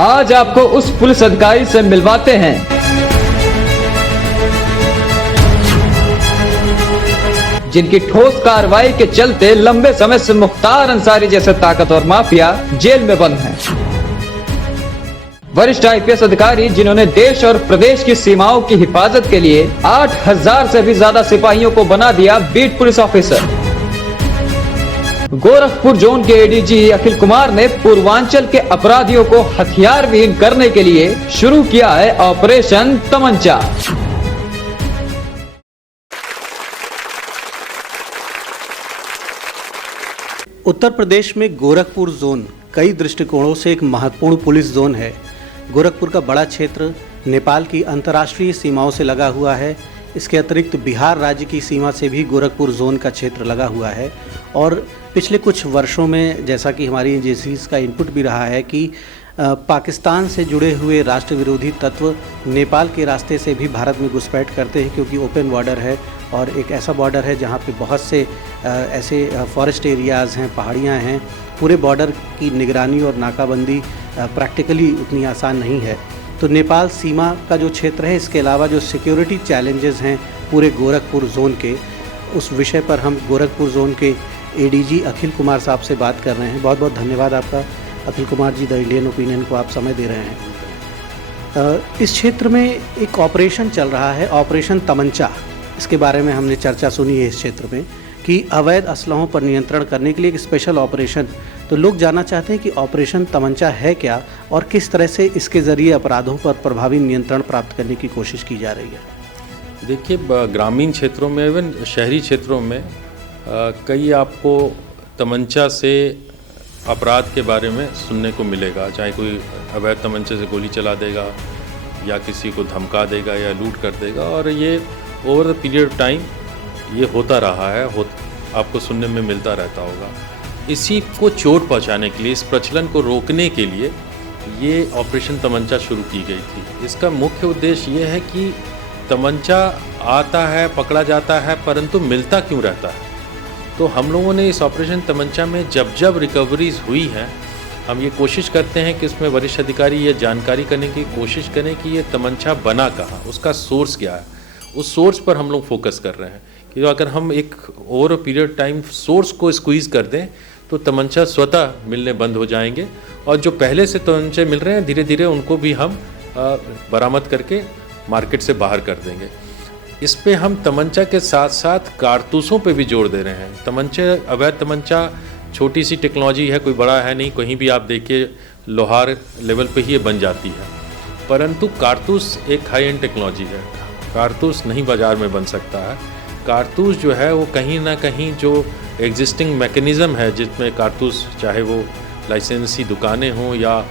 आज आपको उस पुलिस अधिकारी से मिलवाते हैं जिनकी ठोस कार्रवाई के चलते लंबे समय से मुख्तार अंसारी जैसे ताकतवर माफिया जेल में बंद हैं। वरिष्ठ आईपीएस अधिकारी जिन्होंने देश और प्रदेश की सीमाओं की हिफाजत के लिए 8000 से भी ज्यादा सिपाहियों को बना दिया beat police officer. Gorakhpur zone के एडीजी अखिल कुमार ने पूर्वांचल के अपराधियों को हथियार विहीन करने के लिए शुरू किया है ऑपरेशन तमंचा। उत्तर प्रदेश में गोरखपुर जोन कई दृष्टिकोणों से एक महत्वपूर्ण पुलिस जोन है। गोरखपुर का बड़ा क्षेत्र नेपाल की अंतर्राष्ट्रीय सीमाओं से लगा हुआ है। इसके अतिरिक्त बिहार राज्य की सीमा से भी गोरखपुर जोन का क्षेत्र लगा हुआ है और पिछले कुछ वर्षों में जैसा कि हमारी एजेंसीज का इनपुट भी रहा है कि पाकिस्तान से जुड़े हुए राष्ट्र विरोधी तत्व नेपाल के रास्ते से भी भारत में घुसपैठ करते हैं, क्योंकि ओपन बॉर्डर है और एक ऐसा बॉर्डर है जहाँ पे बहुत से ऐसे फॉरेस्ट एरियाज़ हैं, पहाड़ियाँ हैं। पूरे बॉर्डर की निगरानी और नाकाबंदी प्रैक्टिकली उतनी आसान नहीं है। तो नेपाल सीमा का जो क्षेत्र है, इसके अलावा जो सिक्योरिटी चैलेंजेस हैं पूरे गोरखपुर जोन के, उस विषय पर हम गोरखपुर जोन के एडीजी अखिल कुमार साहब से बात कर रहे हैं। बहुत बहुत धन्यवाद आपका Akhil Kumar ji, the Indian opinion को आप समय दे रहे हैं। इस क्षेत्र में एक ऑपरेशन चल रहा है, ऑपरेशन तमंचा। इसके बारे में हमने चर्चा सुनी है इस क्षेत्र में कि अवैध असलहों पर नियंत्रण करने के लिए एक स्पेशल ऑपरेशन। तो लोग जानना चाहते हैं कि ऑपरेशन तमंचा है क्या और किस तरह से इसके ज़रिए अपराधों पर प्रभावी नियंत्रण प्राप्त करने की कोशिश की जा रही है। देखिए, ग्रामीण क्षेत्रों में, इवन शहरी क्षेत्रों में कई आपको तमंचा से अपराध के बारे में सुनने को मिलेगा। चाहे कोई अवैध तमंचे से गोली चला देगा या किसी को धमका देगा या लूट कर देगा, और ये over the period of time ये होता रहा है, आपको सुनने में मिलता रहता होगा। इसी को चोट पहुंचाने के लिए, इस प्रचलन को रोकने के लिए ये ऑपरेशन तमंचा शुरू की गई थी। इसका मुख्य उद्देश्य ये है कि तमंचा आता है, पकड़ा जाता है, परंतु मिलता क्यों रहता है। तो हम लोगों ने इस ऑपरेशन तमंचा में जब जब रिकवरीज हुई हैं, हम ये कोशिश करते हैं कि उसमें वरिष्ठ अधिकारी ये जानकारी करने की कोशिश करें कि ये तमंचा बना कहाँ, उसका सोर्स क्या है। उस सोर्स पर हम लोग फोकस कर रहे हैं कि अगर हम एक ओवर पीरियड टाइम सोर्स को स्क्वीज़ कर दें तो तमंचा स्वतः मिलने बंद हो जाएंगे, और जो पहले से तमंचे मिल रहे हैं धीरे धीरे उनको भी हम बरामद करके मार्केट से बाहर कर देंगे। इस पे हम तमंचा के साथ साथ कारतूसों पे भी जोर दे रहे हैं। तमंचे, अवैध तमंचा छोटी सी टेक्नोलॉजी है, कोई बड़ा है नहीं, कहीं भी आप देखिए लोहार लेवल पे ही ये बन जाती है, परंतु कारतूस एक हाई एंड टेक्नोलॉजी है। कारतूस नहीं बाज़ार में बन सकता है। कारतूस जो है वो कहीं ना कहीं जो एग्जिस्टिंग मैकेनिज़्म है जिसमें कारतूस, चाहे वो लाइसेंसी दुकानें हों या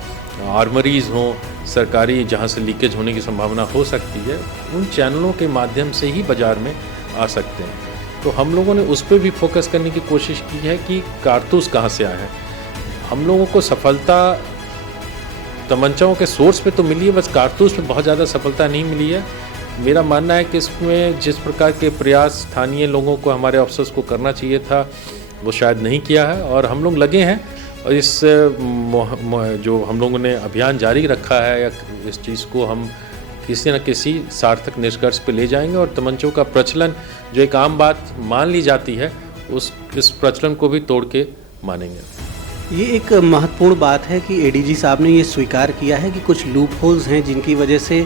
आर्मरीज़ हों, सरकारी जहाँ से लीकेज होने की संभावना हो सकती है, उन चैनलों के माध्यम से ही बाज़ार में आ सकते हैं। तो हम लोगों ने उस पर भी फोकस करने की कोशिश की है कि कारतूस कहाँ से आए हैं। हम लोगों को सफलता तमंचाओं के सोर्स पे तो मिली है, बस कारतूस पे बहुत ज़्यादा सफलता नहीं मिली है। मेरा मानना है कि इसमें जिस प्रकार के प्रयास स्थानीय लोगों को, हमारे अफसर्स को करना चाहिए था, वो शायद नहीं किया है, और हम लोग लगे हैं। और इस जो हम लोगों ने अभियान जारी रखा है, या इस चीज़ को हम किसी न किसी सार्थक निष्कर्ष पे ले जाएंगे, और तमंचों का प्रचलन जो एक आम बात मान ली जाती है, इस प्रचलन को भी तोड़ के मानेंगे। ये एक महत्वपूर्ण बात है कि एडीजी साहब ने ये स्वीकार किया है कि कुछ लूप होल्स हैं जिनकी वजह से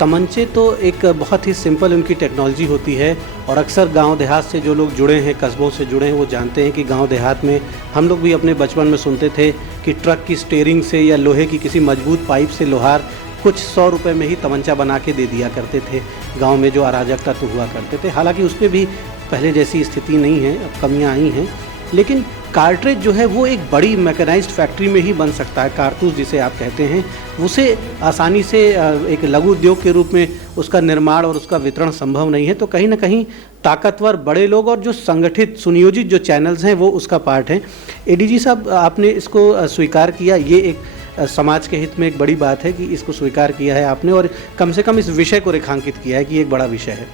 तमंचे तो एक बहुत ही सिंपल उनकी टेक्नोलॉजी होती है, और अक्सर गांव देहात से जो लोग जुड़े हैं, कस्बों से जुड़े हैं, वो जानते हैं कि गांव देहात में हम लोग भी अपने बचपन में सुनते थे कि ट्रक की स्टीयरिंग से या लोहे की किसी मजबूत पाइप से लोहार कुछ 100 रुपये में ही तमंचा बना के दे दिया करते थे। गाँव में जो अराजक तत्व हुआ करते थे, हालाँकि उस पर भी पहले जैसी स्थिति नहीं है, अब कमियाँ आई हैं, लेकिन कार्ट्रिज जो है वो एक बड़ी मैकेनाइज्ड फैक्ट्री में ही बन सकता है। कारतूस जिसे आप कहते हैं, उसे आसानी से एक लघु उद्योग के रूप में उसका निर्माण और उसका वितरण संभव नहीं है। तो कहीं ना कहीं ताकतवर बड़े लोग और जो संगठित सुनियोजित जो चैनल्स हैं वो उसका पार्ट हैं। एडीजी साहब, आपने इसको स्वीकार किया, ये एक समाज के हित में एक बड़ी बात है कि इसको स्वीकार किया है आपने, और कम से कम इस विषय को रेखांकित किया है कि एक बड़ा विषय है।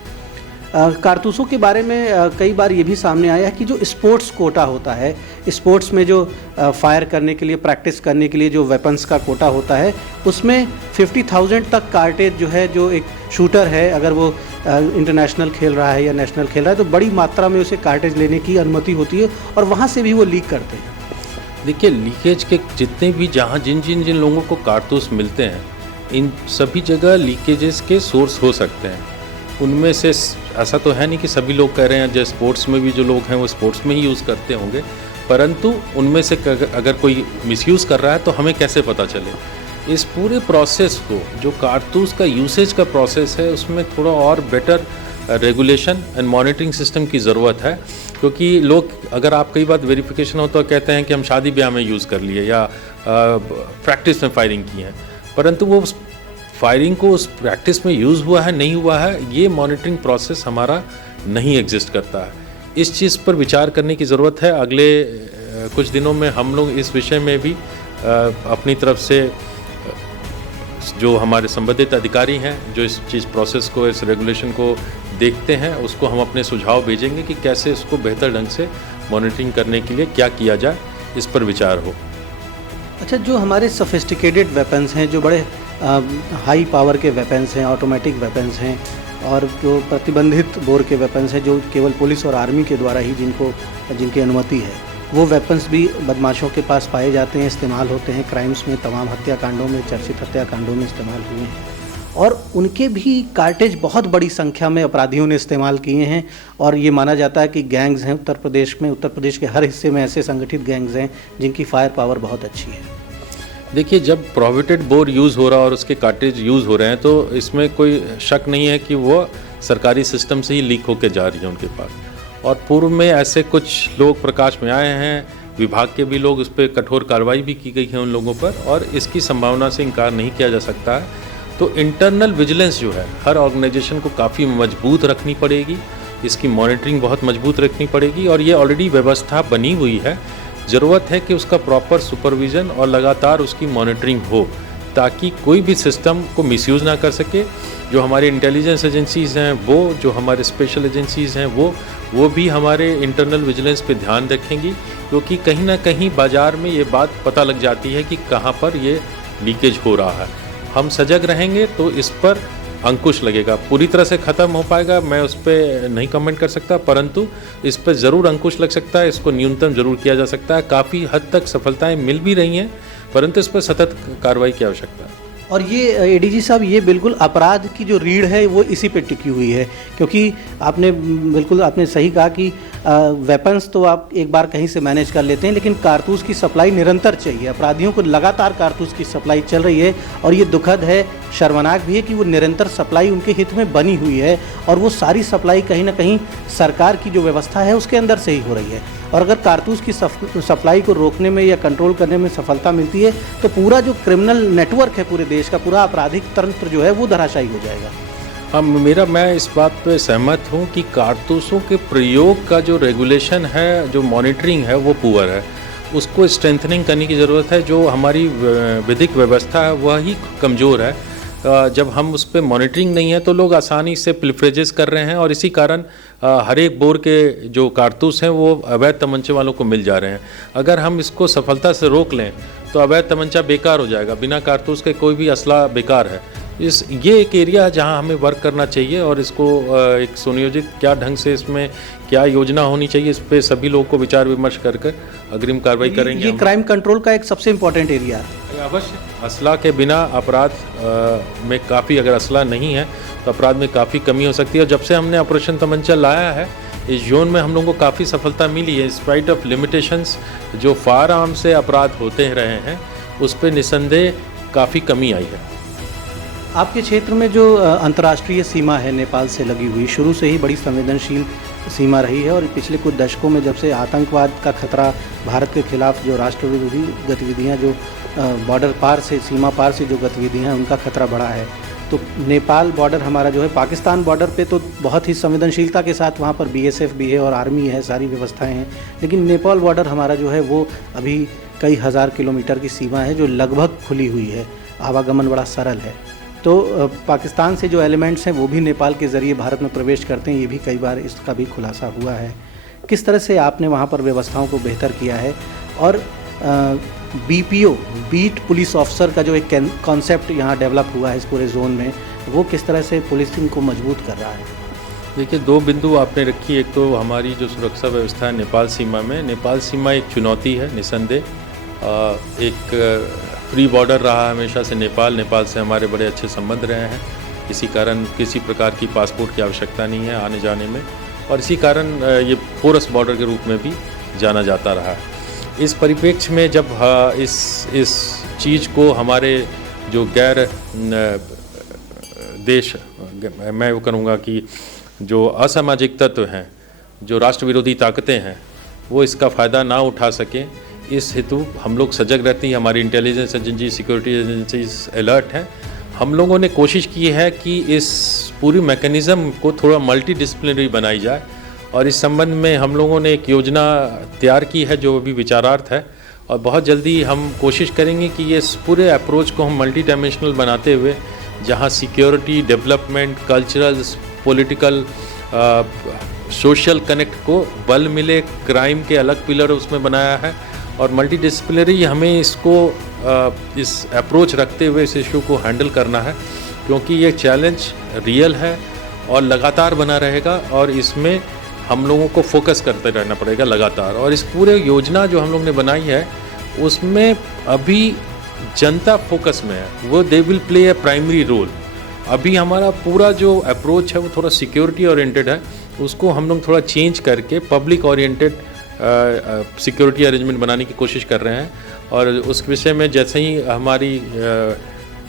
कारतूसों के बारे में कई बार ये भी सामने आया है कि जो स्पोर्ट्स कोटा होता है, स्पोर्ट्स में जो फायर करने के लिए, प्रैक्टिस करने के लिए जो वेपन्स का कोटा होता है, उसमें 50,000 तक कार्टेज जो है, जो एक शूटर है, अगर वो इंटरनेशनल खेल रहा है या नेशनल खेल रहा है, तो बड़ी मात्रा में उसे कार्टेज लेने की अनुमति होती है और वहाँ से भी वो लीक करते हैं। देखिए, लीकेज के जितने भी जहाँ जिन लोगों को कारतूस मिलते हैं, इन सभी जगह लीकेजेस के सोर्स हो सकते हैं। उनमें से ऐसा तो है नहीं कि सभी लोग कह रहे हैं, जो स्पोर्ट्स में भी जो लोग हैं वो स्पोर्ट्स में ही यूज़ करते होंगे, परंतु उनमें से अगर कोई मिसयूज़ कर रहा है तो हमें कैसे पता चले। इस पूरे प्रोसेस को, जो कारतूस का यूसेज का प्रोसेस है, उसमें थोड़ा और better regulation and monitoring system की ज़रूरत है। क्योंकि लोग, अगर आप कई बार वेरिफिकेशन हो तो कहते हैं कि हम शादी ब्याह में यूज़ कर लिए या प्रैक्टिस में फायरिंग की है, परंतु वो फायरिंग को उस प्रैक्टिस में यूज़ हुआ है नहीं हुआ है, ये मॉनिटरिंग प्रोसेस हमारा नहीं एग्जिस्ट करता है। इस चीज़ पर विचार करने की ज़रूरत है। अगले कुछ दिनों में हम लोग इस विषय में भी अपनी तरफ से जो हमारे संबंधित अधिकारी हैं, जो इस चीज़ प्रोसेस को, इस रेगुलेशन को देखते हैं, उसको हम अपने सुझाव भेजेंगे कि कैसे इसको बेहतर ढंग से मॉनिटरिंग करने के लिए क्या किया जाए, इस पर विचार हो। अच्छा, जो हमारे सोफिस्टिकेटेड वेपन्स हैं, जो बड़े हाई पावर के वेपन्स हैं, ऑटोमेटिक वेपन्स हैं, और जो प्रतिबंधित बोर के वेपन्स हैं, जो केवल पुलिस और आर्मी के द्वारा ही जिनकी अनुमति है, वो वेपन्स भी बदमाशों के पास पाए जाते हैं, इस्तेमाल होते हैं क्राइम्स में, तमाम हत्याकांडों में, चर्चित हत्याकांडों में इस्तेमाल हुए हैं, और उनके भी कार्टेज बहुत बड़ी संख्या में अपराधियों ने इस्तेमाल किए हैं। और ये माना जाता है कि गैंग्स हैं उत्तर प्रदेश के हर हिस्से में ऐसे संगठित गैंग्स हैं जिनकी फायर पावर बहुत अच्छी है। देखिए, जब प्रोहिबिटेड बोर यूज़ हो रहा है और उसके कार्टेज यूज़ हो रहे हैं, तो इसमें कोई शक नहीं है कि वो सरकारी सिस्टम से ही लीक होकर जा रही है उनके पास। और पूर्व में ऐसे कुछ लोग प्रकाश में आए हैं, विभाग के भी लोग, उस पर कठोर कार्रवाई भी की गई है उन लोगों पर, और इसकी संभावना से इनकार नहीं किया जा सकता है। तो इंटरनल विजिलेंस जो है, हर ऑर्गेनाइजेशन को काफ़ी मजबूत रखनी पड़ेगी, इसकी मॉनिटरिंग बहुत मजबूत रखनी पड़ेगी, और ये ऑलरेडी व्यवस्था बनी हुई है। ज़रूरत है कि उसका प्रॉपर सुपरविज़न और लगातार उसकी मॉनिटरिंग हो, ताकि कोई भी सिस्टम को मिसयूज़ ना कर सके। जो हमारी इंटेलिजेंस एजेंसीज़ हैं, वो जो हमारे स्पेशल एजेंसीज़ हैं, वो भी हमारे इंटरनल विजिलेंस पे ध्यान रखेंगी, क्योंकि कहीं ना कहीं बाज़ार में ये बात पता लग जाती है कि कहाँ पर ये लीकेज हो रहा है। हम सजग रहेंगे तो इस पर अंकुश लगेगा। पूरी तरह से ख़त्म हो पाएगा मैं उस पर नहीं कमेंट कर सकता, परंतु इस पर ज़रूर अंकुश लग सकता है, इसको न्यूनतम ज़रूर किया जा सकता है। काफ़ी हद तक सफलताएं मिल भी रही हैं, परंतु इस पर सतत कार्रवाई की आवश्यकता है। और ये एडीजी साहब, ये बिल्कुल अपराध की जो रीढ़ है वो इसी पे टिकी हुई है, क्योंकि आपने सही कहा कि वेपन्स तो आप एक बार कहीं से मैनेज कर लेते हैं, लेकिन कारतूस की सप्लाई निरंतर चाहिए। अपराधियों को लगातार कारतूस की सप्लाई चल रही है, और ये दुखद है, शर्मनाक भी है कि वो निरंतर सप्लाई उनके हित में बनी हुई है, और वो सारी सप्लाई कहीं ना कहीं सरकार की जो व्यवस्था है उसके अंदर से ही हो रही है। और अगर कारतूस की सप्लाई को रोकने में या कंट्रोल करने में सफलता मिलती है, तो पूरा जो क्रिमिनल नेटवर्क है पूरे देश का, पूरा आपराधिक तंत्र जो है वो धराशायी हो जाएगा। हाँ, मैं इस बात पे सहमत हूँ कि कारतूसों के प्रयोग का जो रेगुलेशन है, जो मॉनिटरिंग है, वो पुअर है। उसको स्ट्रेंथनिंग करने की ज़रूरत है। जो हमारी विधिक व्यवस्था है वह ही कमज़ोर है। जब हम उस पर मॉनिटरिंग नहीं है तो लोग आसानी से पिलफरेजेस कर रहे हैं, और इसी कारण हर एक बोर के जो कारतूस हैं वो अवैध तमंचे वालों को मिल जा रहे हैं। अगर हम इसको सफलता से रोक लें तो अवैध तमंचा बेकार हो जाएगा, बिना कारतूस के कोई भी असला बेकार है। ये एक एरिया है जहां हमें वर्क करना चाहिए, और इसको एक सुनियोजित क्या ढंग से इसमें क्या योजना होनी चाहिए, इस पे सभी लोगों को विचार विमर्श कर अग्रिम कार्रवाई करेंगे। ये क्राइम कंट्रोल का एक सबसे इम्पोर्टेंट एरिया है। अवश्य, असला के बिना अपराध में काफ़ी, अगर असला नहीं है तो अपराध में काफ़ी कमी हो सकती है। और जब से हमने ऑपरेशन तमंचा लाया है, इस जोन में हम लोगों को काफ़ी सफलता मिली है। स्पाइट ऑफ लिमिटेशंस जो फायर आर्म से अपराध होते रहे हैं, उस पर निसंदेह काफ़ी कमी आई है। आपके क्षेत्र में जो अंतर्राष्ट्रीय सीमा है नेपाल से लगी हुई, शुरू से ही बड़ी संवेदनशील सीमा रही है, और पिछले कुछ दशकों में जब से आतंकवाद का खतरा भारत के खिलाफ जो राष्ट्रविरोधी गतिविधियां, जो बॉर्डर पार से, सीमा पार से जो गतिविधियां हैं, उनका खतरा बढ़ा है, तो नेपाल बॉर्डर हमारा जो है, पाकिस्तान बॉर्डर पे तो बहुत ही संवेदनशीलता के साथ वहाँ पर BSF भी है और आर्मी है, सारी व्यवस्थाएं हैं, लेकिन नेपाल बॉर्डर हमारा जो है वो अभी कई हज़ार किलोमीटर की सीमा है जो लगभग खुली हुई है, आवागमन बड़ा सरल है। तो पाकिस्तान से जो एलिमेंट्स हैं वो भी नेपाल के ज़रिए भारत में प्रवेश करते हैं, ये भी कई बार इसका भी खुलासा हुआ है। किस तरह से आपने वहाँ पर व्यवस्थाओं को बेहतर किया है, और बीपीओ बीट पुलिस ऑफिसर का जो एक कॉन्सेप्ट यहाँ डेवलप हुआ है इस पूरे जोन में, वो किस तरह से पुलिसिंग को मजबूत कर रहा है? देखिए, दो बिंदु आपने रखी। एक तो हमारी जो सुरक्षा व्यवस्था है नेपाल सीमा में, नेपाल सीमा एक चुनौती है निसंदेह। एक फ्री बॉर्डर रहा हमेशा से नेपाल से हमारे बड़े अच्छे संबंध रहे हैं। इसी कारण किसी प्रकार की पासपोर्ट की आवश्यकता नहीं है आने जाने में, और इसी कारण ये पोरस बॉर्डर के रूप में भी जाना जाता रहा है। इस परिप्रेक्ष्य में जब इस चीज़ को हमारे जो गैर देश, मैं वो करूँगा कि जो असामाजिक तत्व हैं, जो राष्ट्र विरोधी ताकतें हैं, वो इसका फ़ायदा ना उठा सकें, इस हेतु हम लोग सजग रहती हैं। हमारी intelligence agency, security agencies alert हैं। हम लोगों ने कोशिश की है कि इस पूरी मैकेनिज़्म को थोड़ा मल्टी डिसिप्लिनरी बनाई जाए, और इस संबंध में हम लोगों ने एक योजना तैयार की है जो अभी विचारार्थ है, और बहुत जल्दी हम कोशिश करेंगे कि ये इस पूरे अप्रोच को हम मल्टी डायमेंशनल बनाते हुए, जहाँ security, development, cultural, political, social connect को बल मिले। क्राइम के अलग पिलर उसमें बनाया है, और मल्टी डिसिप्लिनरी हमें इसको इस अप्रोच रखते हुए इस इशू को हैंडल करना है, क्योंकि ये चैलेंज रियल है और लगातार बना रहेगा, और इसमें हम लोगों को फोकस करते रहना पड़ेगा लगातार। और इस पूरे योजना जो हम लोग ने बनाई है उसमें अभी जनता फोकस में है, वो they will play a primary role. अभी हमारा पूरा जो अप्रोच है वो थोड़ा सिक्योरिटी ओरिएंटेड है, उसको हम लोग थोड़ा चेंज करके पब्लिक ओरिएंटेड सिक्योरिटी अरेंजमेंट बनाने की कोशिश कर रहे हैं, और उस विषय में जैसे ही हमारी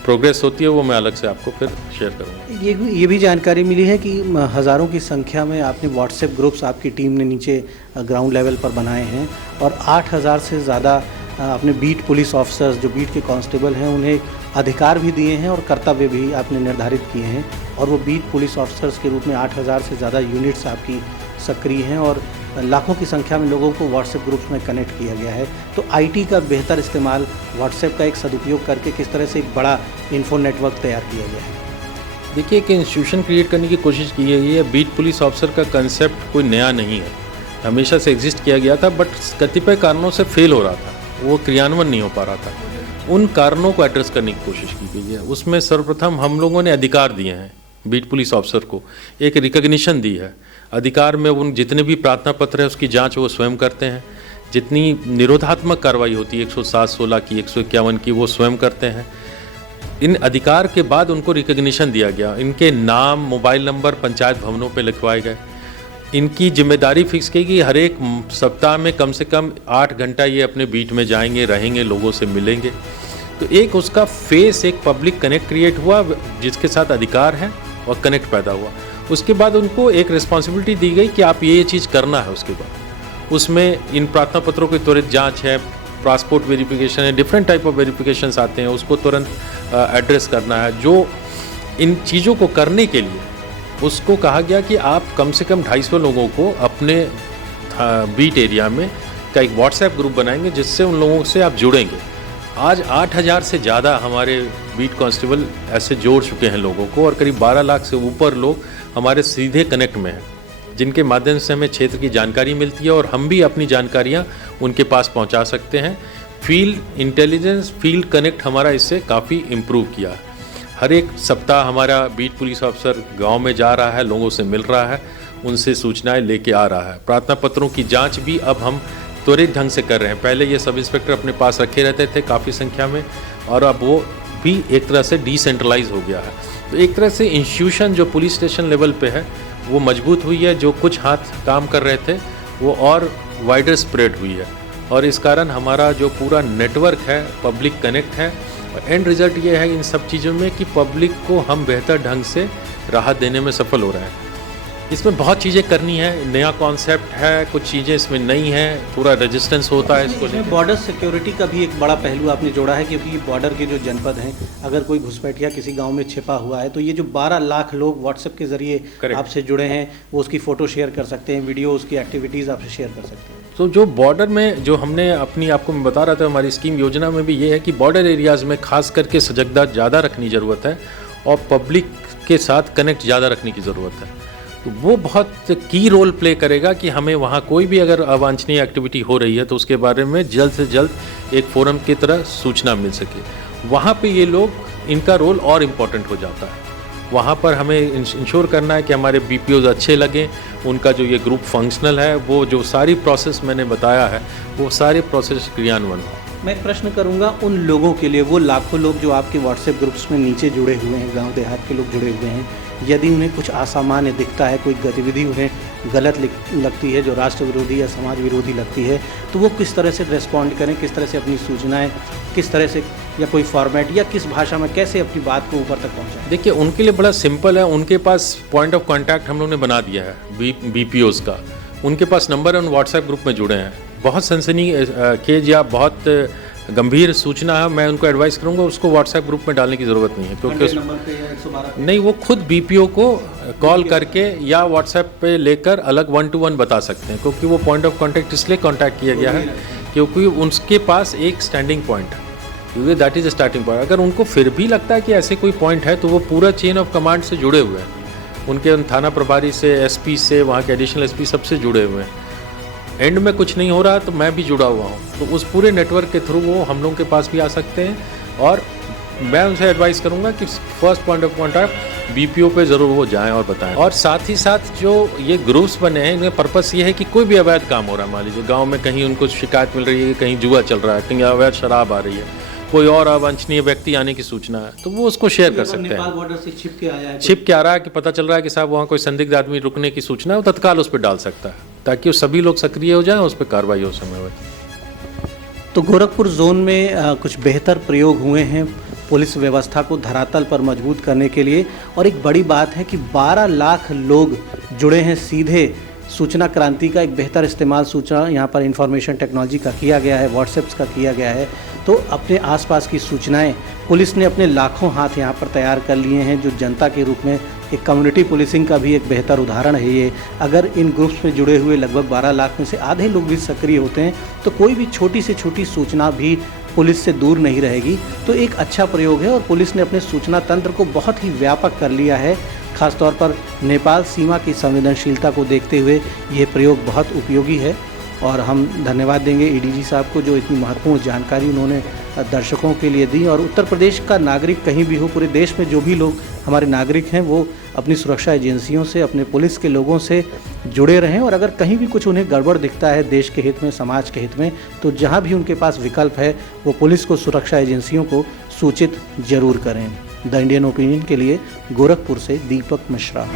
प्रोग्रेस होती है वो मैं अलग से आपको फिर शेयर करूँगा। ये भी जानकारी मिली है कि हज़ारों की संख्या में आपने व्हाट्सएप ग्रुप्स आपकी टीम ने नीचे ग्राउंड लेवल पर बनाए हैं, और 8,000 से ज़्यादा आपने बीट पुलिस ऑफिसर्स, जो बीट के कांस्टेबल हैं, उन्हें अधिकार भी दिए हैं और कर्तव्य भी आपने निर्धारित किए हैं, और वो बीट पुलिस ऑफिसर्स के रूप में 8,000 से ज़्यादा यूनिट्स आपकी सक्रिय हैं, और लाखों की संख्या में लोगों को व्हाट्सएप ग्रुप्स में कनेक्ट किया गया है। तो आईटी का बेहतर इस्तेमाल, व्हाट्सएप का एक सदुपयोग करके किस तरह से एक बड़ा इन्फो नेटवर्क तैयार किया गया है? देखिए, एक इंस्टीट्यूशन क्रिएट करने की कोशिश की गई है। बीट पुलिस ऑफिसर का कंसेप्ट कोई नया नहीं है, हमेशा से एग्जिस्ट किया गया था, बट कतिपय कारणों से फेल हो रहा था, वो क्रियान्वयन नहीं हो पा रहा था। उन कारणों को एड्रेस करने की कोशिश की गई है। उसमें सर्वप्रथम हम लोगों ने अधिकार दिए हैं बीट पुलिस ऑफिसर को, एक रिकग्निशन दी है। अधिकार में उन जितने भी प्रार्थना पत्र है उसकी जांच वो स्वयं करते हैं, जितनी निरोधात्मक कार्रवाई होती है 107, 16 की, 151 की, वो स्वयं करते हैं। इन अधिकार के बाद उनको रिकग्निशन दिया गया, इनके नाम, मोबाइल नंबर पंचायत भवनों पे लिखवाए गए। इनकी जिम्मेदारी फिक्स की कि हर एक सप्ताह में कम से कम 8 घंटा ये अपने बीट में जाएंगे, रहेंगे, लोगों से मिलेंगे। तो एक उसका फेस, एक पब्लिक कनेक्ट क्रिएट हुआ जिसके साथ अधिकार है और कनेक्ट पैदा हुआ। उसके बाद उनको एक रिस्पॉन्सिबिलिटी दी गई कि आप ये चीज़ करना है। उसके बाद उसमें इन प्रार्थना पत्रों की त्वरित जांच है, पासपोर्ट वेरिफिकेशन है, डिफरेंट टाइप ऑफ वेरिफिकेशंस आते हैं, उसको तुरंत एड्रेस करना है। जो इन चीज़ों को करने के लिए उसको कहा गया कि आप कम से कम 250 लोगों को अपने बीट एरिया में का एक व्हाट्सएप ग्रुप बनाएंगे, जिससे उन लोगों से आप जुड़ेंगे। आज 8,000 से ज़्यादा हमारे बीट कांस्टेबल ऐसे जोड़ चुके हैं लोगों को, और करीब 12 लाख से ऊपर लोग हमारे सीधे कनेक्ट में हैं, जिनके माध्यम से हमें क्षेत्र की जानकारी मिलती है और हम भी अपनी जानकारियाँ उनके पास पहुँचा सकते हैं। फील्ड इंटेलिजेंस, फील्ड कनेक्ट हमारा इससे काफ़ी इम्प्रूव किया है। हर एक सप्ताह हमारा बीट पुलिस ऑफिसर गांव में जा रहा है, लोगों से मिल रहा है, उनसे सूचनाएं लेके आ रहा है। प्रार्थना पत्रों की जांच भी अब हम त्वरित ढंग से कर रहे हैं। पहले ये सब इंस्पेक्टर अपने पास रखे रहते थे काफ़ी संख्या में, और अब वो भी एक तरह से डिसेंट्रलाइज हो गया है। तो एक तरह से इंस्टीट्यूशन जो पुलिस स्टेशन लेवल पे है वो मजबूत हुई है। जो कुछ हाथ काम कर रहे थे वो और वाइडर स्प्रेड हुई है, और इस कारण हमारा जो पूरा नेटवर्क है, पब्लिक कनेक्ट है। एंड रिजल्ट ये है इन सब चीज़ों में कि पब्लिक को हम बेहतर ढंग से राहत देने में सफल हो रहे हैं। इसमें बहुत चीज़ें करनी है, नया कॉन्सेप्ट है, कुछ चीज़ें इसमें नई हैं, पूरा रेजिस्टेंस होता है इसको लेकर। बॉर्डर सिक्योरिटी का भी एक बड़ा पहलू आपने जोड़ा है, क्योंकि बॉर्डर के जो जनपद हैं, अगर कोई घुसपैठिया किसी गांव में छिपा हुआ है तो ये जो 12 लाख लोग व्हाट्सएप के जरिए आपसे जुड़े हैं, वो उसकी फ़ोटो शेयर कर सकते हैं, वीडियो, उसकी एक्टिविटीज़ आपसे शेयर कर सकते हैं। तो जो बॉर्डर में जो हमने अपनी, आपको मैं बता रहा था, हमारी स्कीम योजना में भी ये है कि बॉर्डर एरियाज़ में खास करके सजगता ज़्यादा रखनी ज़रूरत है, और पब्लिक के साथ कनेक्ट ज़्यादा रखने की ज़रूरत है। तो वो बहुत की रोल प्ले करेगा कि हमें वहाँ कोई भी अगर अवांछनीय एक्टिविटी हो रही है तो उसके बारे में जल्द से जल्द एक फोरम की तरह सूचना मिल सके। वहाँ पे ये लोग, इनका रोल और इम्पोर्टेंट हो जाता है। वहाँ पर हमें इंश्योर करना है कि हमारे बीपीओज अच्छे लगें, उनका जो ये ग्रुप फंक्शनल है, वो जो सारी प्रोसेस मैंने बताया है वो सारे प्रोसेस क्रियान्वयन हो। मैं एक प्रश्न करूंगा उन लोगों के लिए, वो लाखों लोग जो आपके व्हाट्सएप ग्रुप्स में नीचे जुड़े हुए हैं, गांव देहात के लोग जुड़े हुए हैं, यदि उन्हें कुछ असामान्य दिखता है, कोई गतिविधि उन्हें गलत लगती है जो राष्ट्र विरोधी या समाज विरोधी लगती है, तो वो किस तरह से रिस्पॉन्ड करें, किस तरह से अपनी सूचनाएं, किस तरह से, या कोई फॉर्मेट या किस भाषा में कैसे अपनी बात को ऊपर तक पहुँचाएं? देखिए, उनके लिए बड़ा सिंपल है। उनके पास पॉइंट ऑफ कांटेक्ट हम लोग ने बना दिया है बीपीओज का। उनके पास नंबर है, उन व्हाट्सएप ग्रुप में जुड़े हैं। बहुत सनसनी खेज या बहुत गंभीर सूचना है, मैं उनको एडवाइस करूंगा उसको व्हाट्सएप ग्रुप में डालने की ज़रूरत नहीं है, क्योंकि नंबर पे या 112 पे? नहीं, वो खुद बीपीओ को कॉल करके या व्हाट्सएप पे लेकर अलग 1-to-1 बता सकते हैं, क्योंकि वो पॉइंट ऑफ कांटेक्ट इसलिए कांटेक्ट किया गया है क्योंकि उनके पास एक स्टैंडिंग पॉइंट है, क्योंकि that is a starting point. अगर उनको फिर भी लगता है कि ऐसे कोई पॉइंट है तो वो पूरा चेन ऑफ कमांड से जुड़े हुए हैं, उनके थाना प्रभारी से, एसपी से, वहाँ के एडिशनल एसपी सबसे जुड़े हुए हैं। एंड में कुछ नहीं हो रहा तो मैं भी जुड़ा हुआ हूँ, तो उस पूरे नेटवर्क के थ्रू वो हम लोगों के पास भी आ सकते हैं। और मैं उनसे एडवाइस करूँगा कि first point of contact BPO पे ज़रूर वो जाएं और बताएं। और साथ ही साथ जो ये ग्रुप्स बने हैं, इनका पर्पस ये है कि कोई भी अवैध काम हो रहा है, मान लीजिए गाँव में कहीं उनको शिकायत मिल रही है, कहीं जुआ चल रहा है, कहीं अवैध शराब आ रही है, कोई और अवांछनीय व्यक्ति आने की सूचना है, तो वो उसको शेयर कर सकते हैं। नेपाल बॉर्डर से छिप के आया है, छिप के आ रहा है कि पता चल रहा है कि साहब वहाँ कोई संदिग्ध आदमी रुकने की सूचना है, वो तत्काल उस पर डाल सकता है, ताकि वो सभी लोग सक्रिय हो जाएं, उस पर कार्रवाई हो समय में। तो गोरखपुर जोन में कुछ बेहतर प्रयोग हुए हैं पुलिस व्यवस्था को धरातल पर मजबूत करने के लिए। और एक बड़ी बात है कि 12 लाख लोग जुड़े हैं सीधे। सूचना क्रांति का एक बेहतर इस्तेमाल सूचना यहाँ पर इंफॉर्मेशन टेक्नोलॉजी का किया गया है, व्हाट्सएप्स का किया गया है। तो अपने आसपास की सूचनाएं पुलिस ने अपने लाखों हाथ यहाँ पर तैयार कर लिए हैं, जो जनता के रूप में एक कम्युनिटी पुलिसिंग का भी एक बेहतर उदाहरण है ये। अगर इन ग्रुप्स में जुड़े हुए लगभग 12 लाख में से आधे लोग भी सक्रिय होते हैं तो कोई भी छोटी से छोटी सूचना भी पुलिस से दूर नहीं रहेगी। तो एक अच्छा प्रयोग है और पुलिस ने अपने सूचना तंत्र को बहुत ही व्यापक कर लिया है। खासतौर पर नेपाल सीमा की संवेदनशीलता को देखते हुए ये प्रयोग बहुत उपयोगी है। और हम धन्यवाद देंगे एडीजी साहब को, जो इतनी महत्वपूर्ण जानकारी उन्होंने दर्शकों के लिए दी। और उत्तर प्रदेश का नागरिक कहीं भी हो, पूरे देश में जो भी लोग हमारे नागरिक हैं, वो अपनी सुरक्षा एजेंसियों से, अपने पुलिस के लोगों से जुड़े रहें। और अगर कहीं भी कुछ उन्हें गड़बड़ दिखता है देश के हित में, समाज के हित में, तो जहां भी उनके पास विकल्प है वो पुलिस को, सुरक्षा एजेंसियों को सूचित जरूर करें। द इंडियन ओपिनियन के लिए गोरखपुर से दीपक मिश्रा।